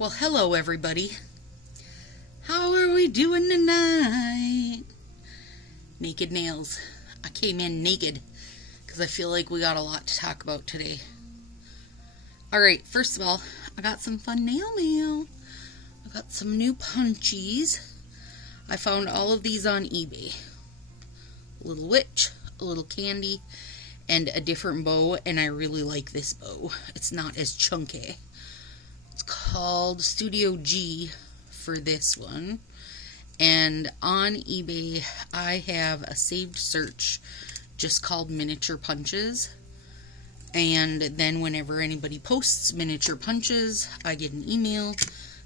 Well, hello everybody. How are we doing tonight? Naked nails. I came in naked because I feel like we got a lot to talk about today. Alright, first of all, I got some fun nail mail. I got some new punchies. I found all of these on eBay. A little witch, a little candy, and a different bow, and I really like this bow. It's not as chunky. It's called Studio G for this one. And on eBay, I have a saved search just called miniature punches. And then whenever anybody posts miniature punches, I get an email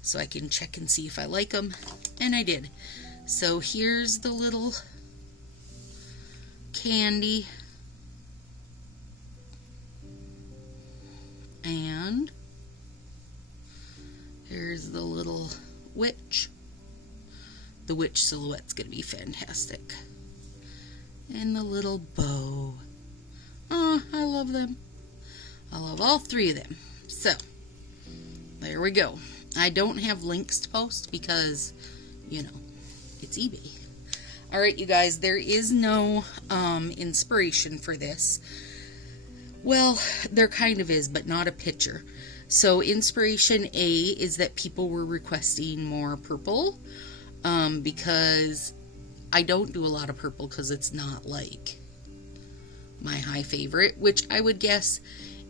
so I can check and see if I like them. And I did. So here's the little candy. And here's the little witch. The witch silhouette's going to be fantastic. And the little bow. Oh, I love them. I love all three of them. So, there we go. I don't have links to post because, you know, it's eBay. Alright, you guys, there is no inspiration for this. Well, there kind of is, but not a picture. So inspiration A is that people were requesting more purple because I don't do a lot of purple because it's not like my high favorite, which I would guess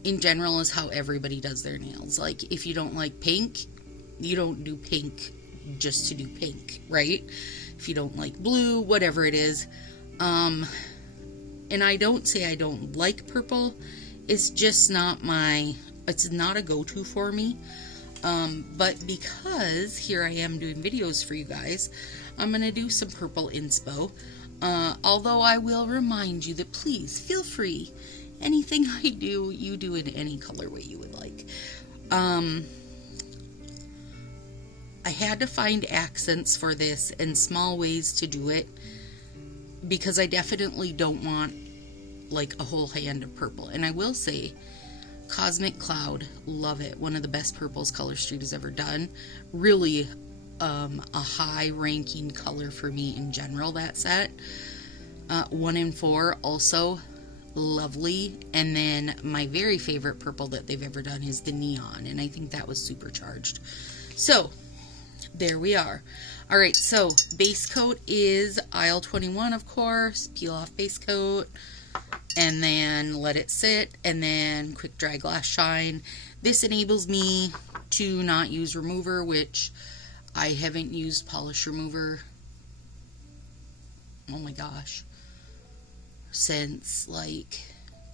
in general is how everybody does their nails. Like if you don't like pink, you don't do pink just to do pink, right? If you don't like blue, whatever it is. And I don't say I don't like purple. It's just not it's not a go-to for me. But because here I am doing videos for you guys, I'm going to do some purple inspo. Although I will remind you that please feel free. Anything I do, you do in any colorway you would like. I had to find accents for this and small ways to do it because I definitely don't want like a whole hand of purple. And I will say, Cosmic Cloud, love it. One of the best purples Color Street has ever done. Really a high ranking color for me in general, that set. 1 in 4 also lovely. And then my very favorite purple that they've ever done is the Neon, and I think that was supercharged. So there we are. Alright, so base coat is aisle 21, of course. Peel off base coat and then let it sit, and then quick dry glass shine. This enables me to not use remover, which I haven't used polish remover, oh my gosh, since like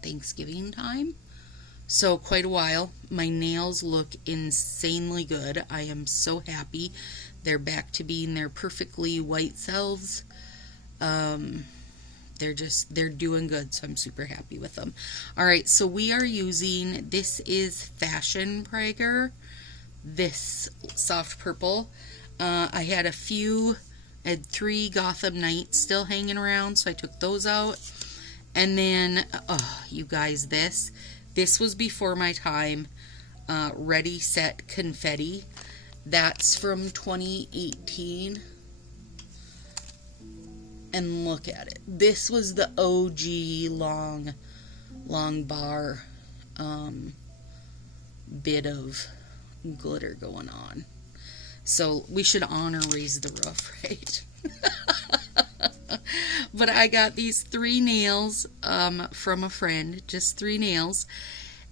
Thanksgiving time. So quite a while. My nails look insanely good. I am so happy. They're back to being their perfectly white selves. They're doing good, so I'm super happy with them. Alright, so we are using, this is Fashion Prager, this soft purple. I had I had 3 Gotham Knights still hanging around, so I took those out. And then, you guys, this was before my time, Ready, Set, Confetti. That's from 2018. And look at it. This was the OG long bar bit of glitter going on. So we should honor Raise the Roof, right? But I got these 3 nails from a friend, just 3 nails,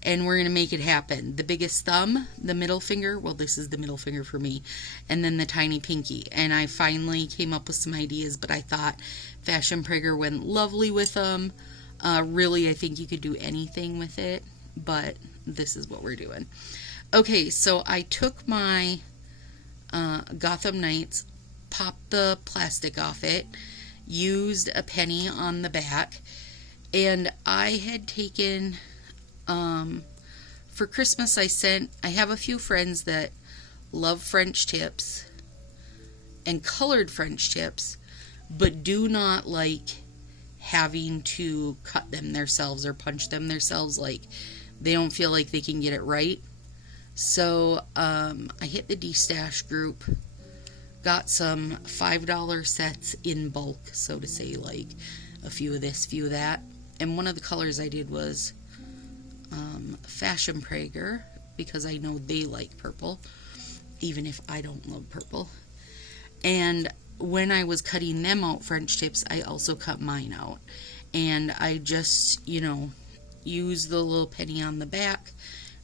and we're going to make it happen. The biggest thumb, the middle finger, well, this is the middle finger for me, and then the tiny pinky. And I finally came up with some ideas, but I thought Fashion Prager went lovely with them. Really, I think you could do anything with it, but this is what we're doing. Okay, so I took my Gotham Knights, popped the plastic off it, used a penny on the back, and I had taken... for Christmas I have a few friends that love French tips and colored French tips, but do not like having to cut them themselves or punch them themselves. Like, they don't feel like they can get it right. So I hit the D-Stash group, got some $5 sets in bulk, so to say, like a few of this, few of that. And one of the colors I did was Fashion Prager, because I know they like purple, even if I don't love purple. And when I was cutting them out, French tips, I also cut mine out. And I just, used the little penny on the back,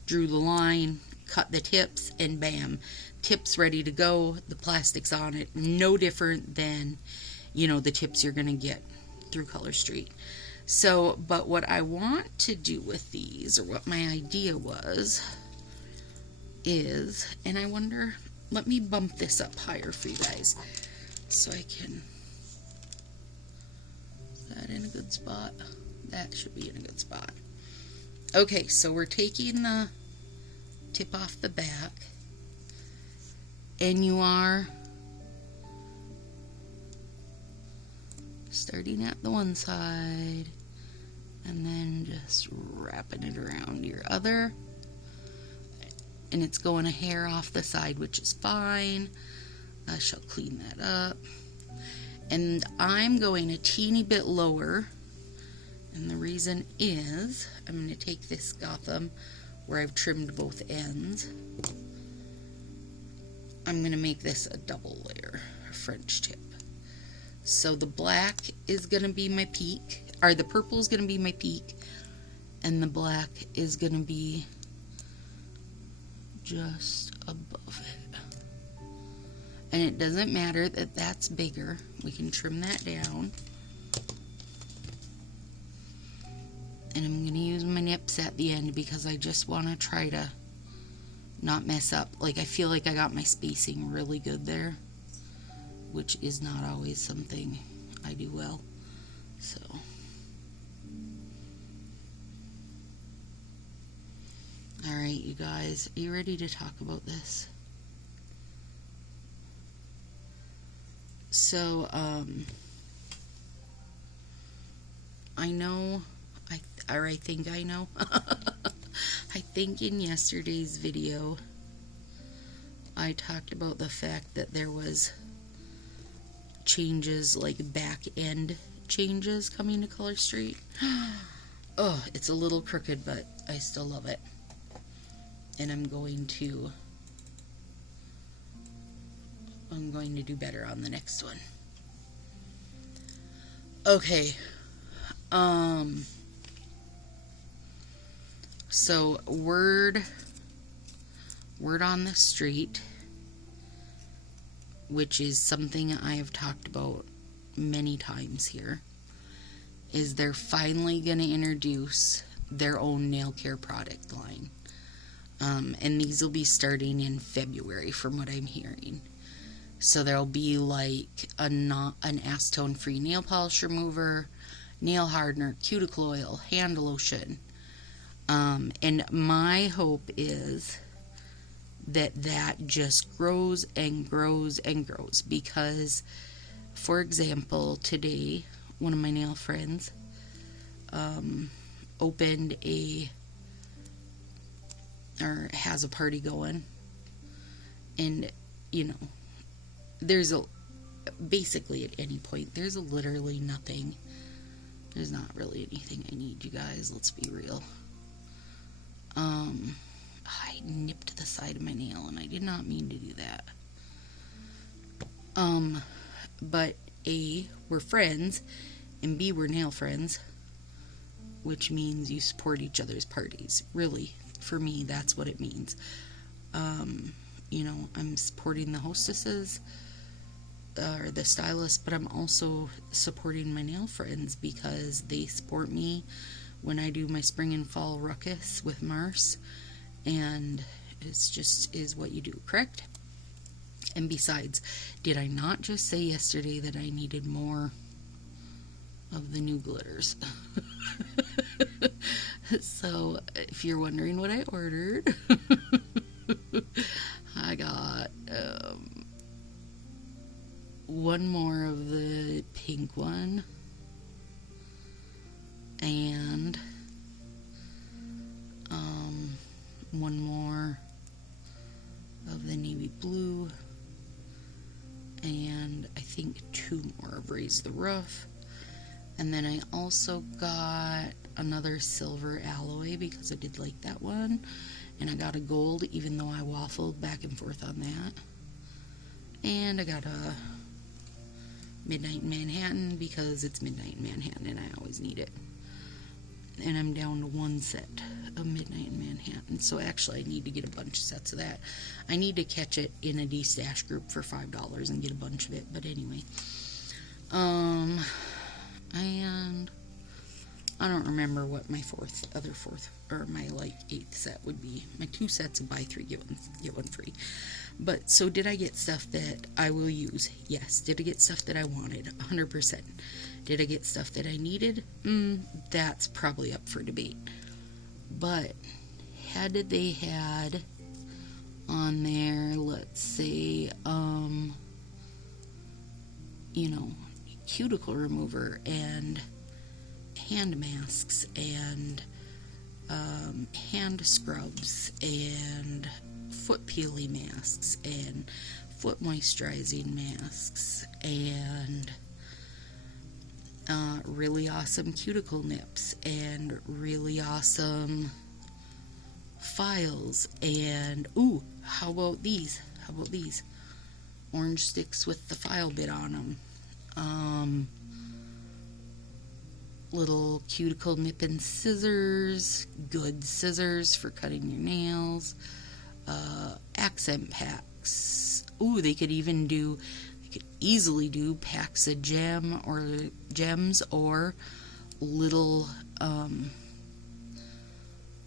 drew the line, cut the tips, and bam, tips ready to go. The plastic's on it, no different than, the tips you're going to get through Color Street. So, but what I want to do with these, or what my idea was, is, and I wonder, let me bump this up higher for you guys, so I can, is that in a good spot? That should be in a good spot. Okay, so we're taking the tip off the back, and you are starting at the one side and then just wrapping it around your other, and it's going a hair off the side, which is fine. I shall clean that up, and I'm going a teeny bit lower, and the reason is I'm going to take this Gotham where I've trimmed both ends. I'm going to make this a double layer French tip. So the black is going to be my peak, or the purple is going to be my peak, and the black is going to be just above it. And it doesn't matter that that's bigger. We can trim that down. And I'm going to use my nips at the end because I just want to try to not mess up. Like, I feel like I got my spacing really good there, which is not always something I do well. So, alright, you guys, are you ready to talk about this? So, I know, I think I know. I think in yesterday's video, I talked about the fact that there was changes, like back end changes coming to Color Street. Oh, it's a little crooked, but I still love it. And I'm going to do better on the next one. Okay. So word on the street, which is something I have talked about many times here, is they're finally going to introduce their own nail care product line. And these will be starting in February from what I'm hearing. So there'll be like an acetone free nail polish remover, nail hardener, cuticle oil, hand lotion. And my hope is that just grows and grows and grows, because, for example, today one of my nail friends opened has a party going, and there's basically at any point there's literally nothing. There's not really anything I need, you guys, let's be real. I nipped the side of my nail, and I did not mean to do that. But A, we're friends, and B, we're nail friends, which means you support each other's parties. Really, for me, that's what it means. I'm supporting the hostesses, or the stylists, but I'm also supporting my nail friends because they support me when I do my spring and fall ruckus with Mars, and it's just is what you do, correct? And besides, did I not just say yesterday that I needed more of the new glitters? So, if you're wondering what I ordered, I got one more of the pink one, and one more blue, and I think 2 more of Raise the Roof. And then I also got another silver alloy because I did like that one. And I got a gold, even though I waffled back and forth on that. And I got a Midnight in Manhattan because it's Midnight in Manhattan and I always need it. And I'm down to 1 set of Midnight in Manhattan. So actually I need to get a bunch of sets of that. I need to catch it in a D-Stash group for $5 and get a bunch of it. But anyway. And I don't remember what my my 8th set would be. My 2 sets of buy 3, get 1 free. But, so did I get stuff that I will use? Yes. Did I get stuff that I wanted? 100%. Did I get stuff that I needed? That's probably up for debate. But, had they had on there, let's say, cuticle remover and hand masks and hand scrubs and foot peeling masks and foot moisturizing masks and really awesome cuticle nips and really awesome files and how about these orange sticks with the file bit on them, little cuticle nip and scissors, good scissors for cutting your nails, accent packs. They could easily do packs of gems or little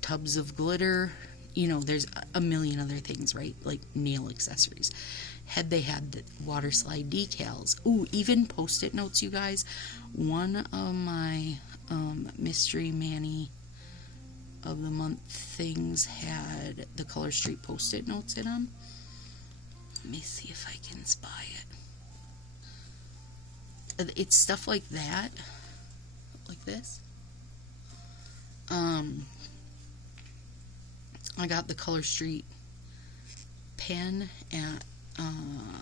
tubs of glitter. There's a million other things, right? Like nail accessories. Had they had the water slide decals. Even post-it notes, you guys. One of my Mystery Manny of the month things had the Color Street post-it notes in them. Let me see if I can spy it. It's stuff like that. Like this. I got the Color Street pen at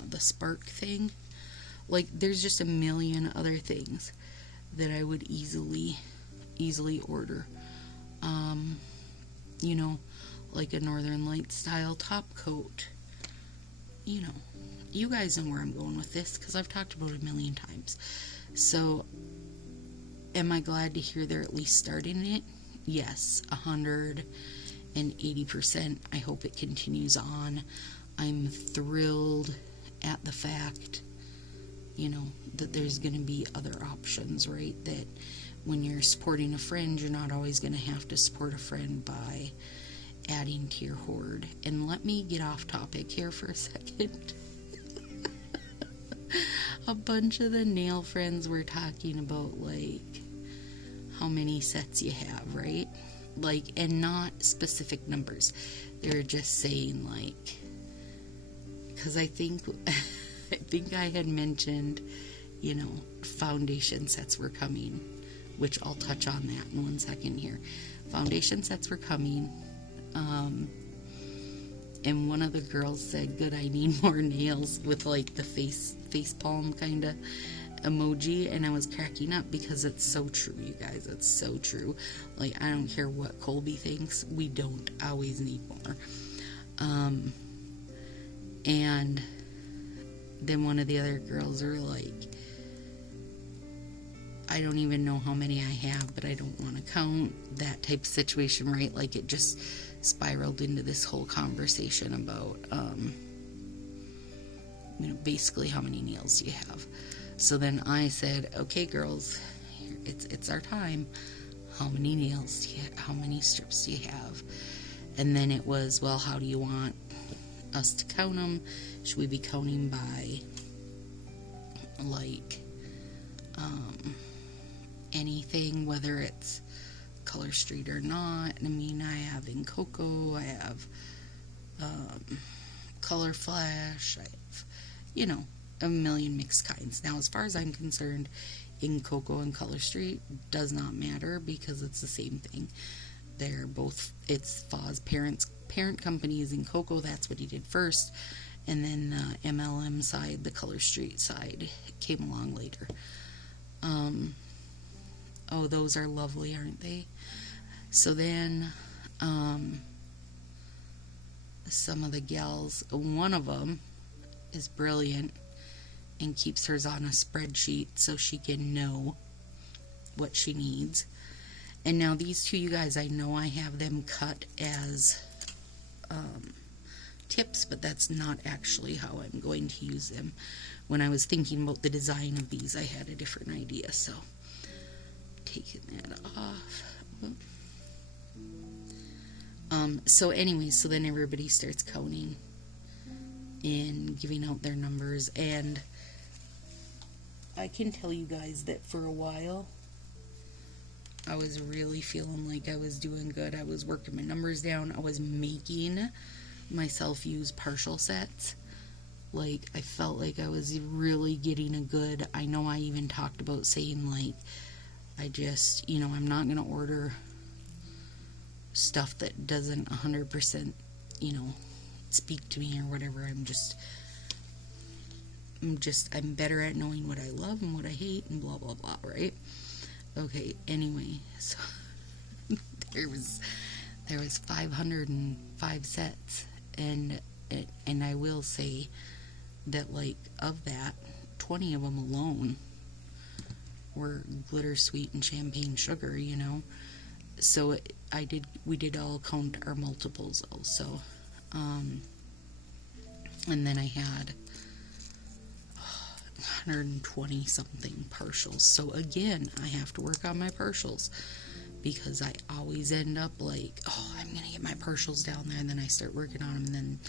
the Spark thing. Like, there's just a million other things that I would easily order. Like a Northern Lights style top coat. You guys know where I'm going with this because I've talked about it a million times. So, am I glad to hear they're at least starting it? Yes, 180%. I hope it continues on. I'm thrilled at the fact, that there's going to be other options, right? That when you're supporting a friend, you're not always going to have to support a friend by adding to your hoard. And let me get off topic here for a second. A bunch of the nail friends were talking about, how many sets you have, right? And not specific numbers. They're just saying, because I think I had mentioned, foundation sets were coming, which I'll touch on that in 1 second here. Foundation sets were coming, and one of the girls said, good, I need more nails, with the face palm kind of emoji, and I was cracking up because it's so true, you guys. It's so true. I don't care what Colby thinks, we don't always need more. And then one of the other girls were like, I don't even know how many I have, but I don't want to count. That type of situation, right? It just spiraled into this whole conversation about, basically how many nails do you have? So then I said, okay, girls, it's our time. How many nails do you have? How many strips do you have? And then it was, well, how do you want us to count them? Should we be counting by, anything, whether it's Color Street or not? I mean, I have in Cocoa, I have, Color Flash, I have, a million mixed kinds. Now, as far as I'm concerned, in Cocoa and Color Street does not matter because it's the same thing. They're both, it's Faw's parent company is in Cocoa, that's what he did first, And then the MLM side, the Color Street side, came along later. Oh, those are lovely, aren't they? So then, some of the gals, one of them is brilliant and keeps hers on a spreadsheet so she can know what she needs. And now these two, you guys, I know I have them cut as tips, but that's not actually how I'm going to use them. When I was thinking about the design of these, I had a different idea, so taking that off. So anyway, so then everybody starts counting and giving out their numbers, and I can tell you guys that for a while I was really feeling like I was doing good. I was working my numbers down. I was making myself use partial sets. Like, I felt like I was really getting a good, I know I even talked about saying, like, I just, you know, I'm not going to order stuff that doesn't 100%, you know, speak to me or whatever. I'm better at knowing what I love and what I hate and blah, blah, blah, right? Okay, anyway, so there was 505 sets, and I will say that, like, of that, 20 of them alone were glitter, sweet, and champagne sugar, you know. So we did all count our multiples also. And then I had 120 something partials. So again, I have to work on my partials, because I always end up like, oh, I'm gonna get my partials down there, and then I start working on them, and then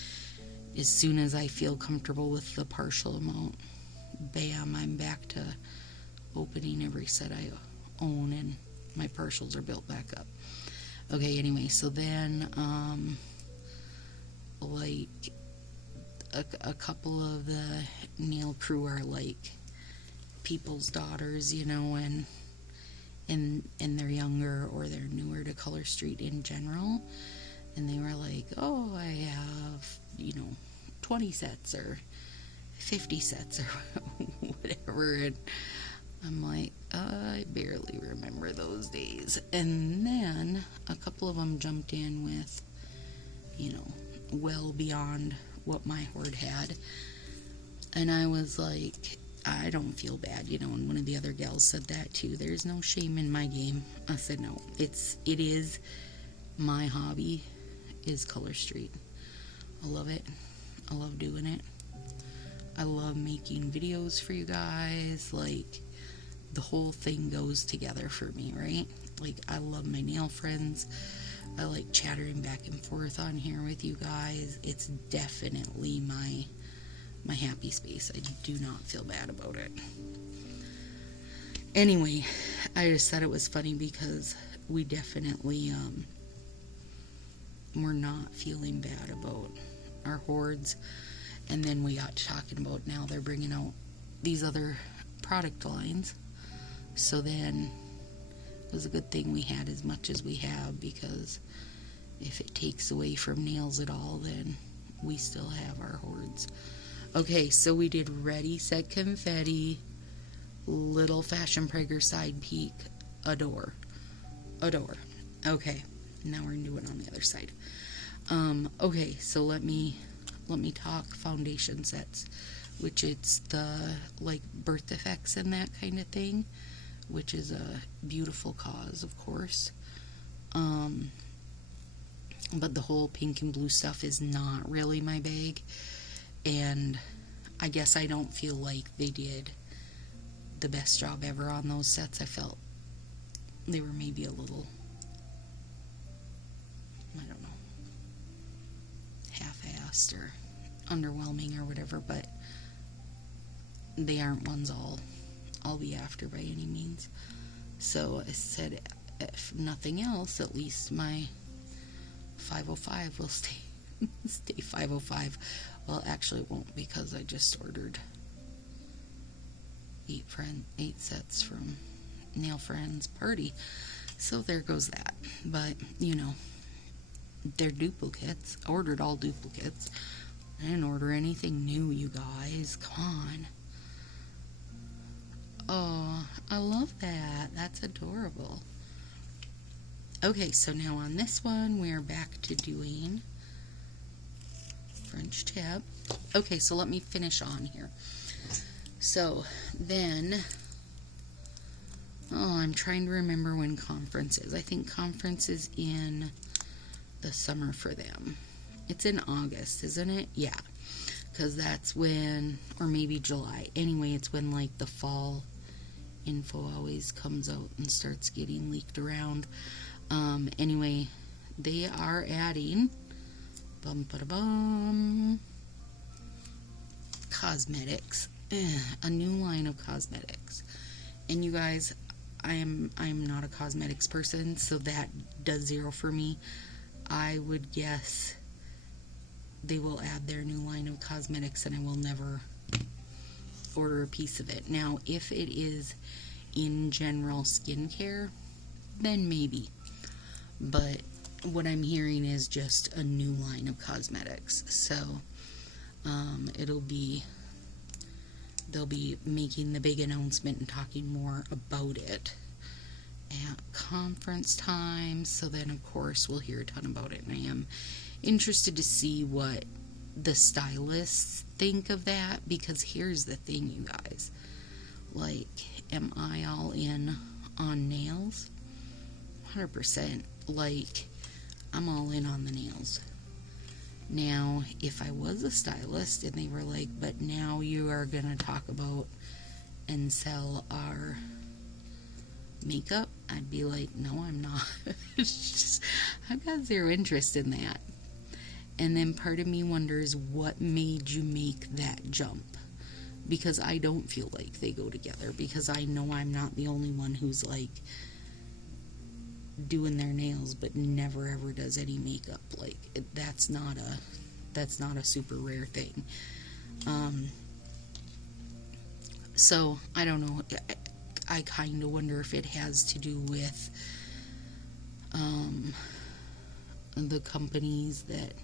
as soon as I feel comfortable with the partial amount, bam, I'm back to opening every set I own, and my partials are built back up. Okay, anyway, so then like a couple of the nail crew are like people's daughters, you know, and they're younger or they're newer to Color Street in general, and they were like, oh, I have, you know, 20 sets or 50 sets or whatever, and I'm like, I barely remember those days. And then a couple of them jumped in with, you know, well beyond what my hoard had, and I was like, I don't feel bad, you know. And one of the other gals said that too. There's no shame in my game. I said no. It is my hobby is Color Street. I love it. I love doing it. I love making videos for you guys. Like, the whole thing goes together for me, right? Like, I love my nail friends. I like chattering back and forth on here with you guys. It's definitely my happy space. I do not feel bad about it. Anyway, I just thought it was funny because we definitely were not feeling bad about our hoards. And then we got to talking about now they're bringing out these other product lines. So then it was a good thing we had as much as we have, because if it takes away from nails at all, then we still have our hoards. Okay, so we did Ready, Set, Confetti, Little Fashion Prager Side Peek, Adore. Okay, now we're doing on the other side. Okay, so let me talk foundation sets, which it's the like birth defects and that kind of thing, which is a beautiful cause, of course. But the whole pink and blue stuff is not really my bag, and I guess I don't feel like they did the best job ever on those sets. I felt they were maybe a little, I don't know, half-assed or underwhelming or whatever, but they aren't ones I'll be after by any means. So I said, if nothing else, at least my 505 will stay 505. Well, actually it won't, because I just ordered 8 sets from Nail Friends Party, so there goes that. But you know, they're duplicates. I ordered all duplicates, I didn't order anything new, you guys. Come on. Oh, I love that. That's adorable. Okay, so now on this one, we're back to doing French tip. Okay, so let me finish on here. So then, I'm trying to remember when conference is. I think conference is in the summer for them. It's in August, isn't it? Yeah, because that's when, or maybe July. Anyway, it's when like the fall info always comes out and starts getting leaked around. Anyway, they are adding cosmetics, a new line of cosmetics. And you guys, I'm not a cosmetics person, so that does 0 for me. I would guess they will add their new line of cosmetics and I will never order a piece of it. Now, if it is in general skincare, then maybe. But what I'm hearing is just a new line of cosmetics. So, they'll be making the big announcement and talking more about it at conference time. So then, of course, we'll hear a ton about it. And I am interested to see what the stylists think of that, because here's the thing, you guys. Like, am I all in on nails? 100%. Like, I'm all in on the nails. Now, if I was a stylist and they were like, but now you are going to talk about and sell our makeup, I'd be like, no, I'm not. It's just, I've got 0 interest in that. And then part of me wonders, what made you make that jump? Because I don't feel like they go together, because I know I'm not the only one who's like doing their nails but never ever does any makeup. Like, that's not a super rare thing. So I don't know. I kind of wonder if it has to do with the companies that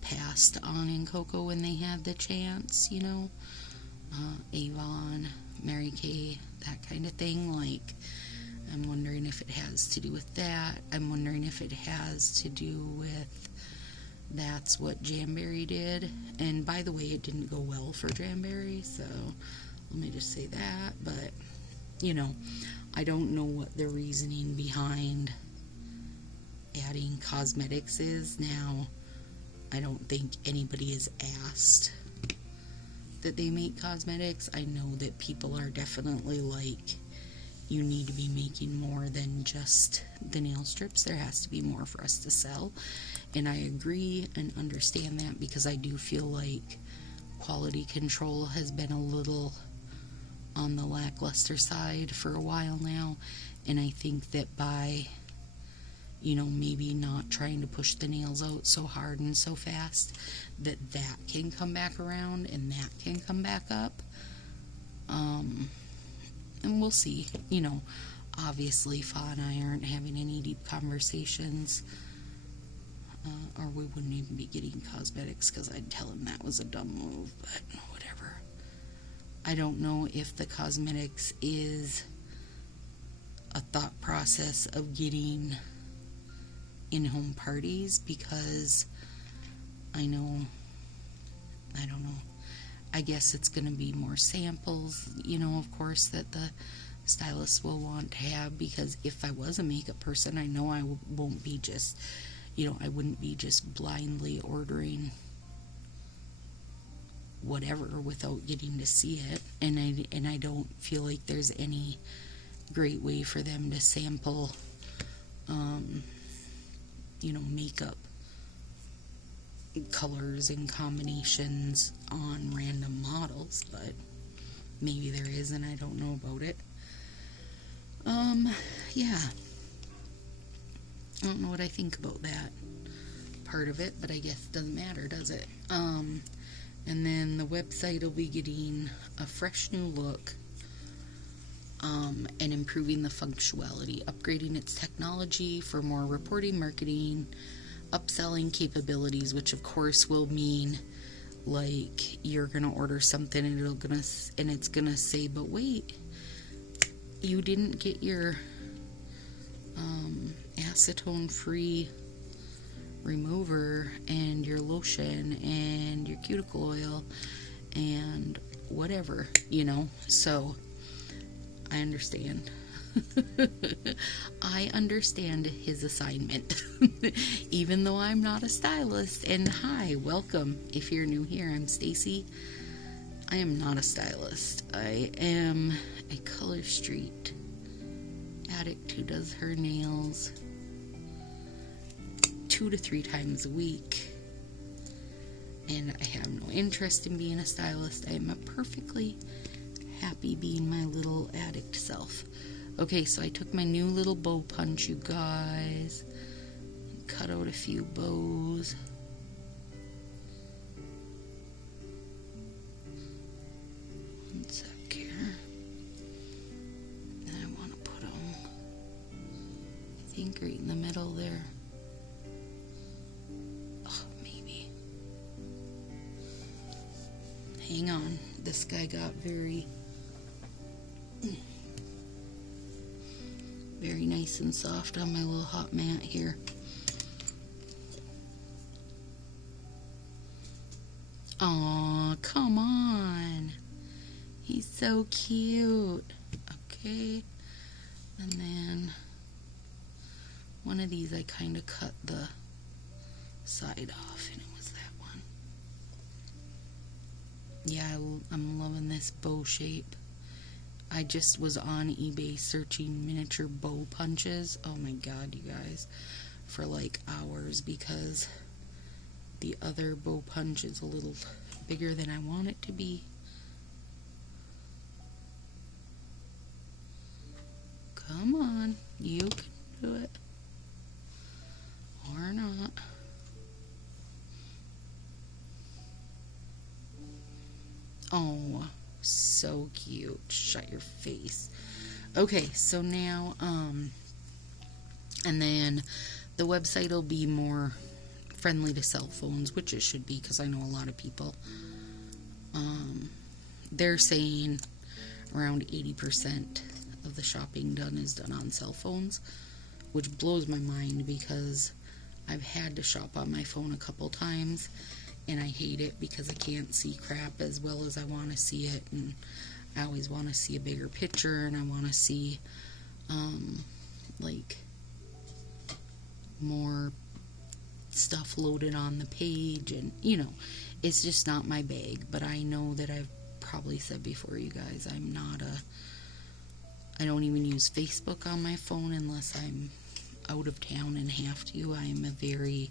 passed on in Cocoa when they had the chance, you know, Avon, Mary Kay, that kind of thing. Like, I'm wondering if it has to do with that. I'm wondering if it has to do with that's what Jamberry did. And by the way, it didn't go well for Jamberry, so let me just say that. But, you know, I don't know what the reasoning behind adding cosmetics is. Now, I don't think anybody is asked that they make cosmetics. I know that people are definitely like, you need to be making more than just the nail strips. There has to be more for us to sell. And I agree and understand that, because I do feel like quality control has been a little on the lackluster side for a while now. And I think that by, you know, maybe not trying to push the nails out so hard and so fast, that can come back around and that can come back up. And we'll see. You know, obviously Fa and I aren't having any deep conversations, or we wouldn't even be getting cosmetics, because I'd tell him that was a dumb move, but whatever. I don't know if the cosmetics is a thought process of getting in-home parties, because I don't know. I guess it's going to be more samples, you know, of course, that the stylists will want to have, because if I was a makeup person, I know I won't be just, you know, I wouldn't be just blindly ordering whatever without getting to see it. And I don't feel like there's any great way for them to sample, you know, makeup colors and combinations on random models, but maybe there is and I don't know about it. Yeah, I don't know what I think about that part of it, but I guess it doesn't matter, does it? And then the website will be getting a fresh new look, and improving the functionality, upgrading its technology for more reporting, marketing, upselling capabilities, which of course will mean like you're gonna order something and it's gonna say, but wait, you didn't get your acetone free remover and your lotion and your cuticle oil and whatever, so I understand. I understand his assignment. Even though I'm not a stylist. And hi, welcome. If you're new here, I'm Stacy. I am not a stylist. I am a Color Street addict who does her nails 2 to 3 times a week. And I have no interest in being a stylist. I am perfectly happy being my little addict self. Okay, so I took my new little bow punch, you guys, and cut out a few bows. One sec here. And I want to put them, I think, right in the middle there. Oh, maybe. Hang on, this guy got very nice and soft on my little hot mat here. Aw, come on. He's so cute. Okay. And then one of these I kind of cut the side off, and it was that one. Yeah, I'm loving this bow shape. I just was on eBay searching miniature bow punches. Oh my god, you guys. For like hours, because the other bow punch is a little bigger than I want it to be. Come on. You can do it. Or not. Oh, so cute. Shut your face. Okay, so now, and then the website will be more friendly to cell phones, which it should be, because I know a lot of people, they're saying around 80% of the shopping done is done on cell phones, which blows my mind, because I've had to shop on my phone a couple times, and I hate it because I can't see crap as well as I want to see it, and I always want to see a bigger picture, and I want to see, like, more stuff loaded on the page, and, it's just not my bag. But I know that I've probably said before, you guys, I don't even use Facebook on my phone unless I'm out of town and have to. I am a very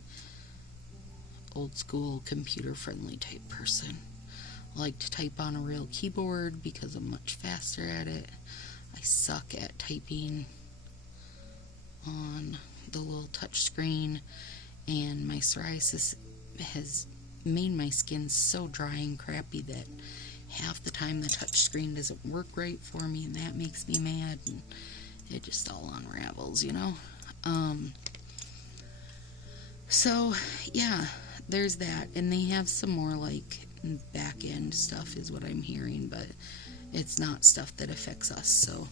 old school computer friendly type person. I like to type on a real keyboard because I'm much faster at it. I suck at typing on the little touch screen, and my psoriasis has made my skin so dry and crappy that half the time the touch screen doesn't work right for me, and that makes me mad, and it just all unravels, so yeah, there's that. And they have some more like back end stuff is what I'm hearing, but it's not stuff that affects us, so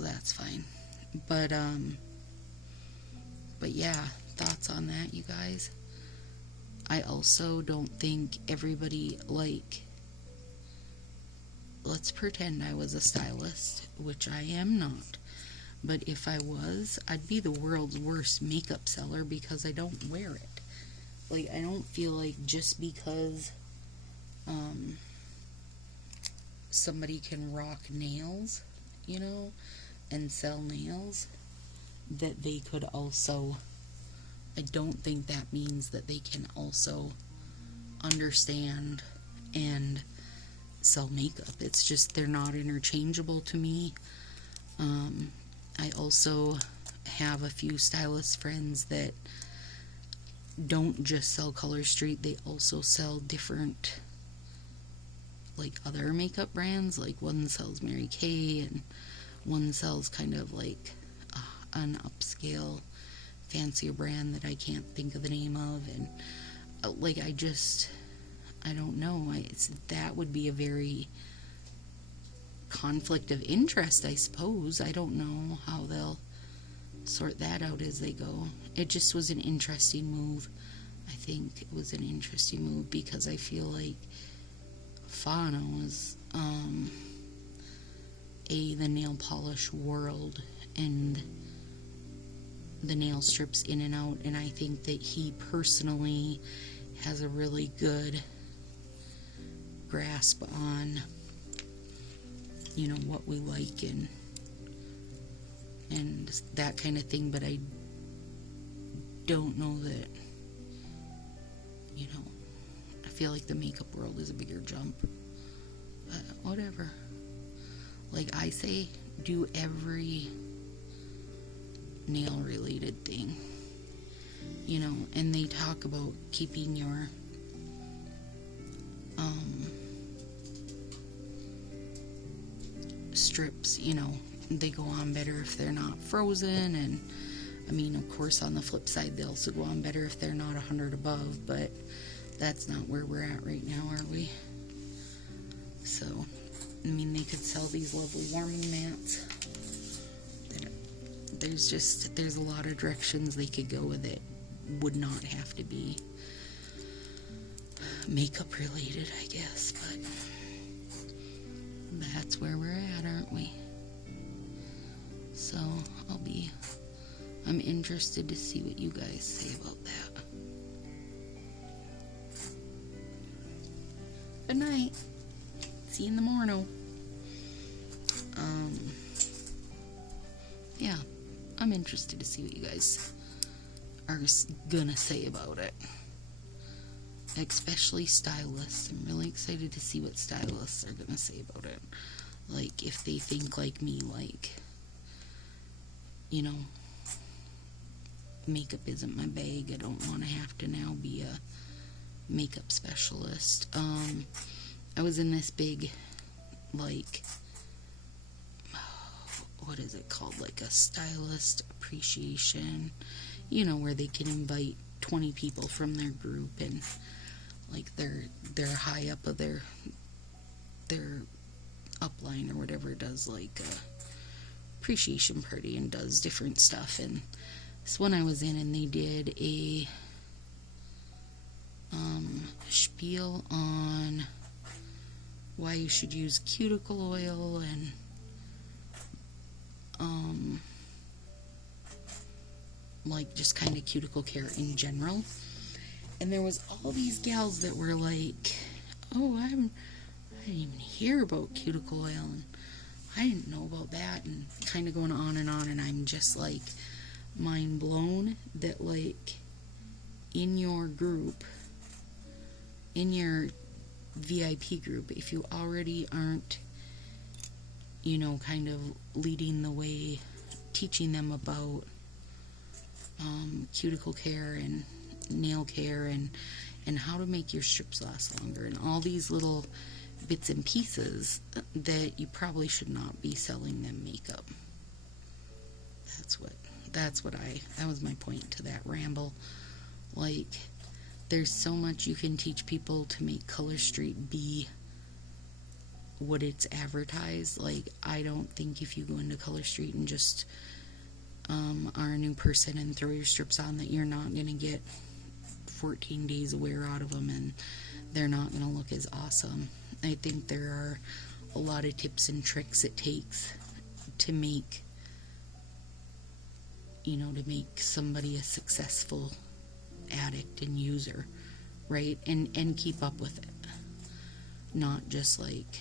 that's fine. But yeah, thoughts on that, you guys? I also don't think everybody, like, let's pretend I was a stylist, which I am not. But if I was, I'd be the world's worst makeup seller because I don't wear it. Like, I don't feel like just because somebody can rock nails, and sell nails, that they could also, I don't think that means that they can also understand and sell makeup. It's just they're not interchangeable to me. I also have a few stylist friends that don't just sell Color Street, they also sell different, like, other makeup brands. Like, one sells Mary Kay, and one sells kind of like an upscale, fancier brand that I can't think of the name of. And like, I just, I don't know. That would be a very conflict of interest, I suppose. I don't know how they'll sort that out as they go. It just was an interesting move. I think it was an interesting move because I feel like Fauna was the nail polish world and the nail strips in and out, and I think that he personally has a really good grasp on, you know, what we like and that kind of thing, but I don't know that, you know, I feel like the makeup world is a bigger jump. But whatever. Like I say, do every nail related thing, you know, and they talk about keeping your strips, you know, they go on better if they're not frozen, and I mean, of course, on the flip side, they also go on better if they're not 100 above, but that's not where we're at right now, are we? So, I mean, they could sell these lovely warming mats. There's a lot of directions they could go with it. Would not have to be makeup related, I guess, but that's where we're at, aren't we? So, I'm interested to see what you guys say about that. Good night. See you in the morning. Yeah, I'm interested to see what you guys are gonna say about it. Especially stylists. I'm really excited to see what stylists are gonna say about it. Like, if they think like me, like, you know, makeup isn't my bag. I don't want to have to now be a makeup specialist. I was in this big, like, what is it called? Like a stylist appreciation, you know, where they can invite 20 people from their group, and like they're high up of their upline or whatever, does like a appreciation party and does different stuff. And this one I was in, and they did a spiel on why you should use cuticle oil and like just kind of cuticle care in general. And there was all these gals that were like, oh, I didn't even hear about cuticle oil, and I didn't know about that, and kind of going on, and I'm just like mind blown that, like, in your group, in your VIP group, if you already aren't, you know, kind of leading the way, teaching them about cuticle care and nail care and how to make your strips last longer, and all these little bits and pieces, that you probably should not be selling them makeup. That was my point to that ramble. Like, there's so much you can teach people to make Color Street be what it's advertised. Like, I don't think if you go into Color Street and just are a new person and throw your strips on, that you're not going to get 14 days of wear out of them and they're not going to look as awesome. I think there are a lot of tips and tricks it takes to make, you know, to make somebody a successful addict and user, right? And keep up with it. Not just like,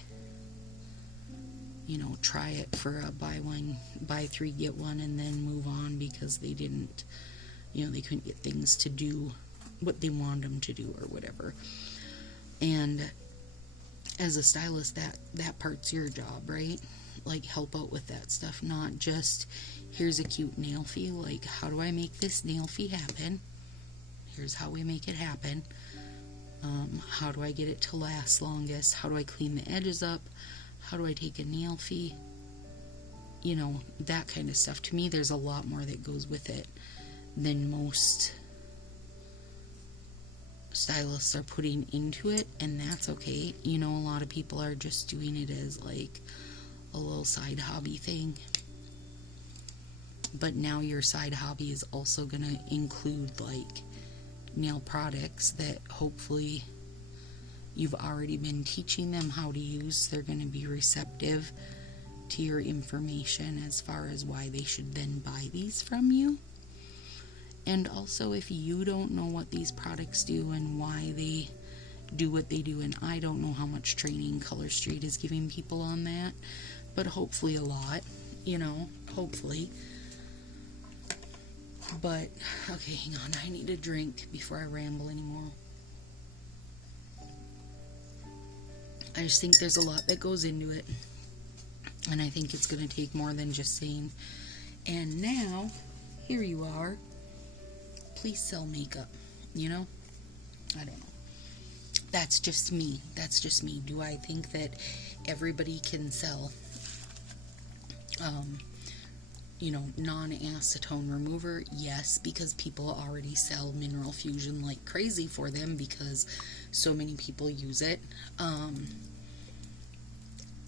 you know, try it for a buy 3 get 1 and then move on because they didn't, you know, they couldn't get things to do what they wanted them to do or whatever. And as a stylist, that part's your job, right? Like, help out with that stuff, not just here's a cute nail fee. Like, how do I make this nail fee happen? Here's how we make it happen. How do I get it to last longest? How do I clean the edges up? How do I take a nail fee? You know, that kind of stuff. To me, there's a lot more that goes with it than most stylists are putting into it, and that's okay. You know, a lot of people are just doing it as like a little side hobby thing. But now your side hobby is also going to include like nail products that hopefully you've already been teaching them how to use. They're going to be receptive to your information as far as why they should then buy these from you. And also, if you don't know what these products do and why they do what they do, and I don't know how much training Color Street is giving people on that, but hopefully a lot, you know, hopefully. But, okay, hang on, I need a drink before I ramble anymore. I just think there's a lot that goes into it, and I think it's going to take more than just saying, and now, here you are. Please sell makeup, you know? I don't know. That's just me. That's just me. Do I think that everybody can sell, you know, non-acetone remover? Yes, because people already sell Mineral Fusion like crazy for them because so many people use it. And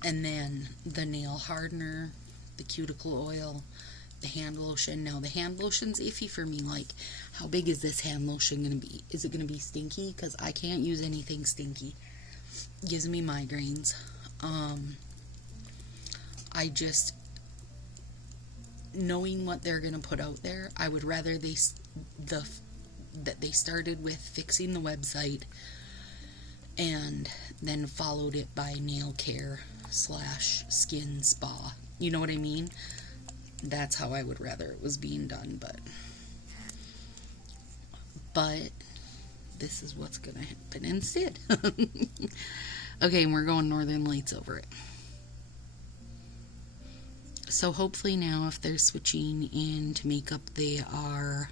then the nail hardener, the cuticle oil, the hand lotion. Now, the hand lotion's iffy for me. Like, how big is this hand lotion going to be? Is it going to be stinky? Because I can't use anything stinky. It gives me migraines. I just, knowing what they're going to put out there, I would rather that they started with fixing the website and then followed it by nail care / skin spa. You know what I mean? That's how I would rather it was being done, but this is what's gonna happen instead. Okay, and we're going Northern Lights over it. So hopefully now, if they're switching into makeup, they are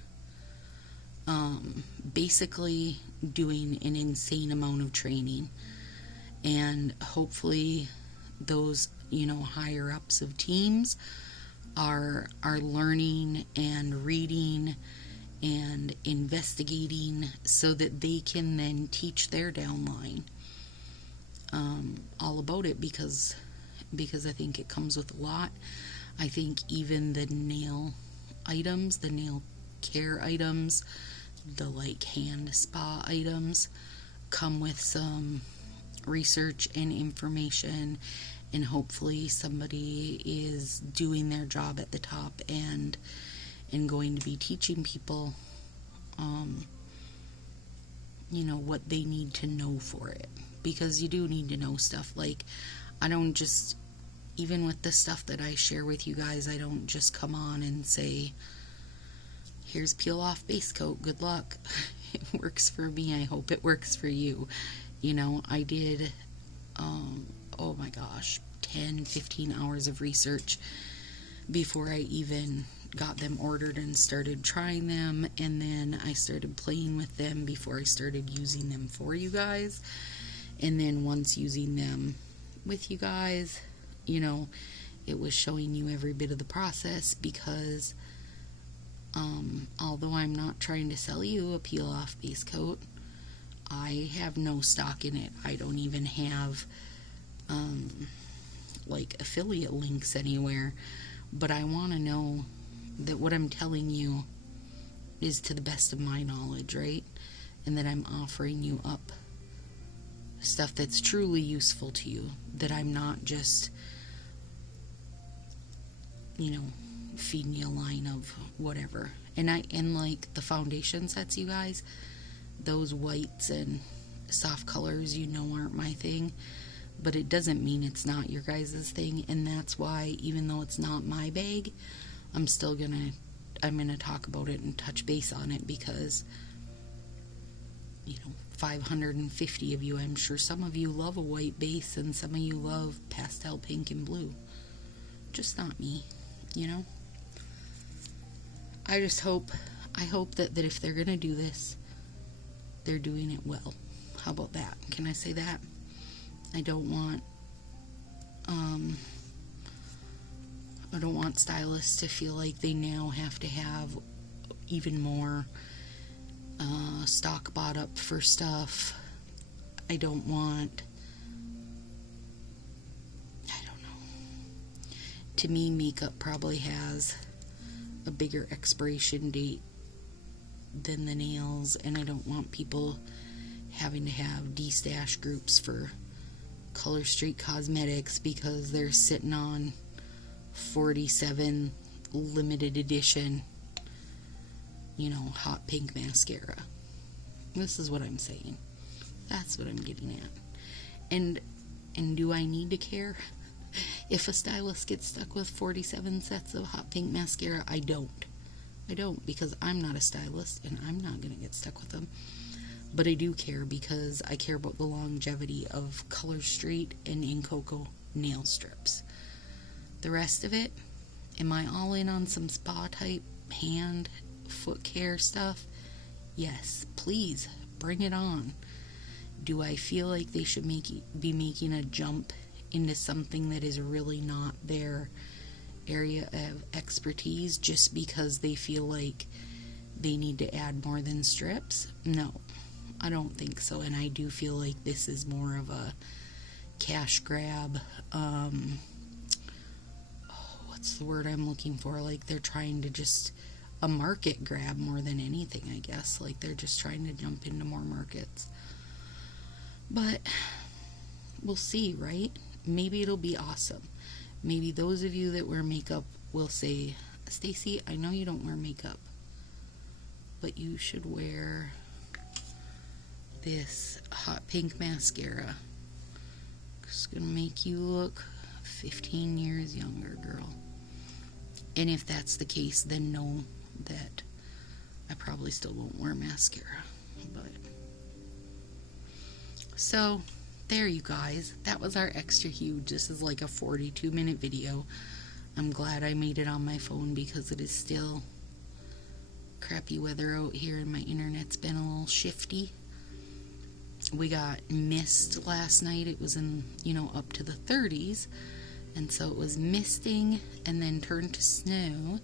basically doing an insane amount of training, and hopefully those, you know, higher ups of teams are learning and reading and investigating so that they can then teach their downline all about it, because I think it comes with a lot. I think even the nail items, the nail care items, the like hand spa items come with some research and information, and hopefully somebody is doing their job at the top and going to be teaching people you know, what they need to know for it, because you do need to know stuff. Like, I don't just, even with the stuff that I share with you guys, I don't just come on and say, here's peel off base coat, good luck. It works for me, I hope it works for you. You know, I did oh my gosh, 10-15 hours of research before I even got them ordered and started trying them, and then I started playing with them before I started using them for you guys. And then once using them with you guys, you know, it was showing you every bit of the process, because although I'm not trying to sell you a peel off base coat, I have no stock in it. I don't even have like affiliate links anywhere, but I want to know that what I'm telling you is to the best of my knowledge, right? And that I'm offering you up stuff that's truly useful to you, that I'm not just, you know, feeding you a line of whatever. And like the foundation sets, you guys, those whites and soft colors, you know, aren't my thing, but it doesn't mean it's not your guys' thing. And that's why, even though it's not my bag, I'm gonna talk about it and touch base on it, because, you know, 550 of you, I'm sure some of you love a white base and some of you love pastel pink and blue. Just not me, you know? I hope that if they're gonna do this, they're doing it well. How about that? Can I say that? I don't want stylists to feel like they now have to have even more stock bought up for stuff. I don't know. To me, makeup probably has a bigger expiration date than the nails, and I don't want people having to have de-stash groups for Color Street Cosmetics because they're sitting on 47 limited edition, hot pink mascara. This is what I'm saying. That's what I'm getting at. And do I need to care if a stylist gets stuck with 47 sets of hot pink mascara? I don't, because I'm not a stylist and I'm not going to get stuck with them. But I do care because I care about the longevity of Color Street and In Coco nail strips. The rest of it, am I all in on some spa type hand, foot care stuff? Yes, please, bring it on. Do I feel like they should be making a jump into something that is really not their area of expertise just because they feel like they need to add more than strips? No, I don't think so. And I do feel like this is more of a cash grab. What's the word I'm looking for? Like they're trying to just a market grab more than anything, I guess. Like they're just trying to jump into more markets. But we'll see, right? Maybe it'll be awesome. Maybe those of you that wear makeup will say, Stacy, I know you don't wear makeup, but you should wear this hot pink mascara. It's gonna make you look 15 years younger, girl. And if that's the case, then know that I probably still won't wear mascara. But so there, you guys, that was our extra huge. This is like a 42-minute video. I'm glad I made it on my phone because it is still crappy weather out here and my internet's been a little shifty. We got mist last night. It was in, up to the 30s. And so it was misting and then turned to snow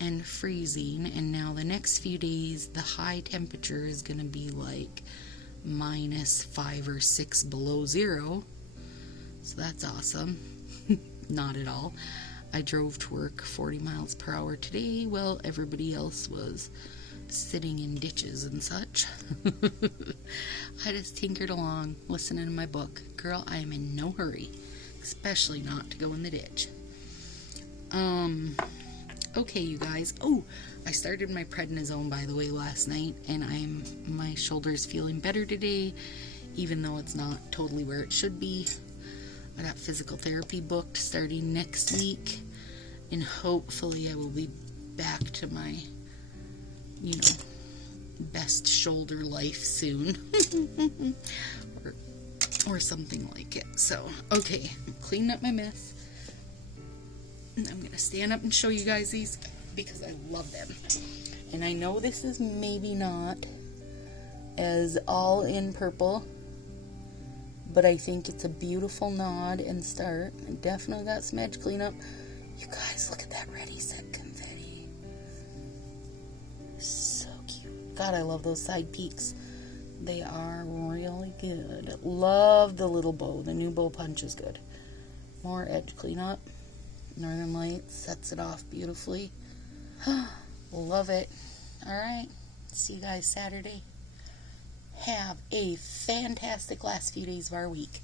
and freezing. And now the next few days, the high temperature is going to be like -5 or 6 below zero. So that's awesome. Not at all. I drove to work 40 miles per hour today while everybody else was sitting in ditches and such. I just tinkered along, listening to my book. Girl, I am in no hurry, especially not to go in the ditch. Okay, you guys. Oh, I started my prednisone, by the way, last night, and my shoulder's feeling better today, even though it's not totally where it should be. I got physical therapy booked starting next week, and hopefully I will be back to my, best shoulder life soon. or something like it. So, okay, I'm cleaning up my mess. And I'm going to stand up and show you guys these because I love them. And I know this is maybe not as all in purple, but I think it's a beautiful nod and start. I definitely got some edge cleanup. You guys, look at that ready set confetti. So cute. God, I love those side peaks. They are really good. Love the little bow. The new bow punch is good. More edge cleanup. Northern Lights sets it off beautifully. Love it. Alright. See you guys Saturday. Have a fantastic last few days of our week.